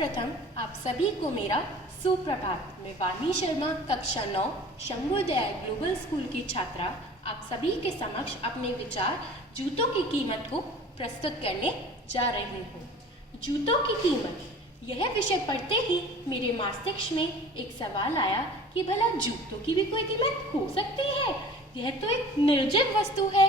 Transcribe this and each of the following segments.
सर्वप्रथम आप सभी को मेरा सुप्रभात। मैं वाणी शर्मा कक्षा 9 शंभोदय ग्लोबल स्कूल की छात्रा आप सभी के समक्ष अपने विचार जूतों की कीमत को प्रस्तुत करने जा रही हूँ। जूतों की कीमत, यह विषय पढ़ते ही मेरे मस्तिष्क में एक सवाल आया कि भला जूतों की भी कोई कीमत हो सकती है? यह तो एक निर्जीव वस्तु है।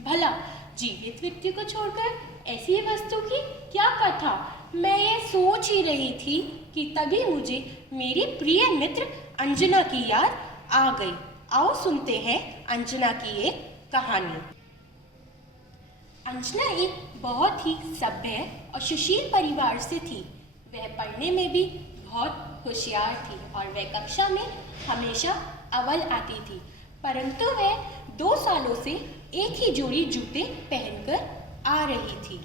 भला जीवित व्यक्ति को छोड़कर ऐसी वस्तु की क्या कथा? मैं ये सोच ही रही थी कि तभी मुझे मेरी प्रिय मित्र अंजना की याद आ गई। आओ सुनते हैं अंजना की एक कहानी। अंजना एक बहुत ही सभ्य और सुशील परिवार से थी। वह पढ़ने में भी बहुत होशियार थी और वह कक्षा में हमेशा अव्वल आती थी, परंतु वह 2 सालों से एक ही जोड़ी जूते पहनकर आ रही थी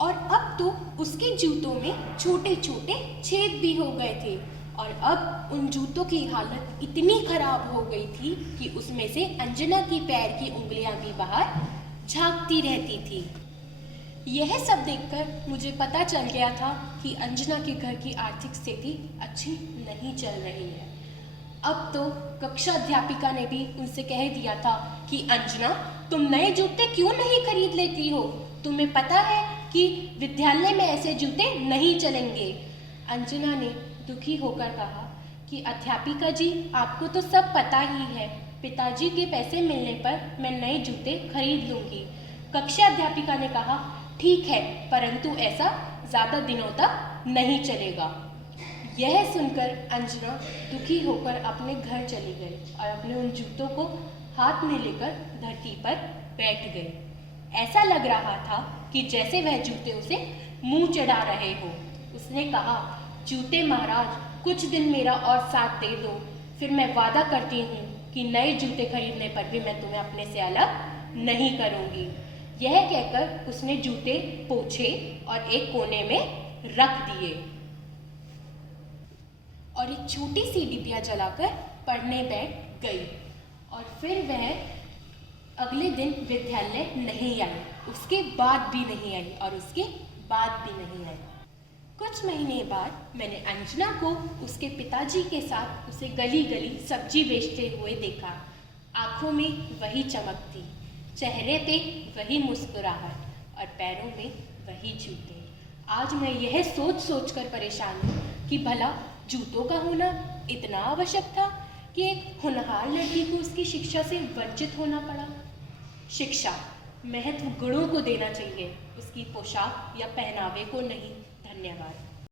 और अब तो उसके जूतों में छोटे छोटे छेद भी हो गए थे और अब उन जूतों की हालत इतनी खराब हो गई थी कि उसमें से अंजना की पैर की उंगलियां भी बाहर झांकती रहती थी। यह सब देखकर मुझे पता चल गया था कि अंजना के घर की आर्थिक स्थिति अच्छी नहीं चल रही है। अब तो कक्षा अध्यापिका ने भी उनसे कह दिया था कि अंजना, तुम नए जूते क्यों नहीं खरीद लेती हो? तुम्हें पता है कि विद्यालय में ऐसे जूते नहीं चलेंगे। अंजना ने दुखी होकर कहा कि अध्यापिका जी, आपको तो सब पता ही है, पिताजी के पैसे मिलने पर मैं नए जूते खरीद लूंगी। कक्षा अध्यापिका ने कहा, ठीक है, परंतु ऐसा ज़्यादा दिनों तक नहीं चलेगा। यह सुनकर अंजना दुखी होकर अपने घर चली गई और अपने उन जूतों को हाथ में लेकर धरती पर बैठ गई। ऐसा लग रहा था कि जैसे वह जूते उसे मुंह चढ़ा रहे हो। उसने कहा, जूते महाराज, कुछ दिन मेरा और साथ दे दो, फिर मैं वादा करती हूँ कि नए जूते खरीदने पर भी मैं तुम्हें अपने से अलग नहीं करूँगी। यह कहकर उसने जूते पोंछे और एक कोने में रख दिए और एक छोटी सी डिबिया जलाकर पढ़ने बैठ गई। और फिर वह अगले दिन विद्यालय नहीं आई, उसके बाद भी नहीं आई और उसके बाद भी नहीं आई। कुछ महीने बाद मैंने अंजना को उसके पिताजी के साथ उसे गली गली सब्जी बेचते हुए देखा। आंखों में वही चमक थी, चेहरे पे वही मुस्कुराहट और पैरों में वही जूते। आज मैं यह सोच सोच कर परेशान हूँ कि भला जूतों का होना इतना आवश्यक था कि एक होनहार लड़की को उसकी शिक्षा से वंचित होना पड़ा। शिक्षा महत्व गुणों को देना चाहिए, उसकी पोशाक या पहनावे को नहीं। धन्यवाद।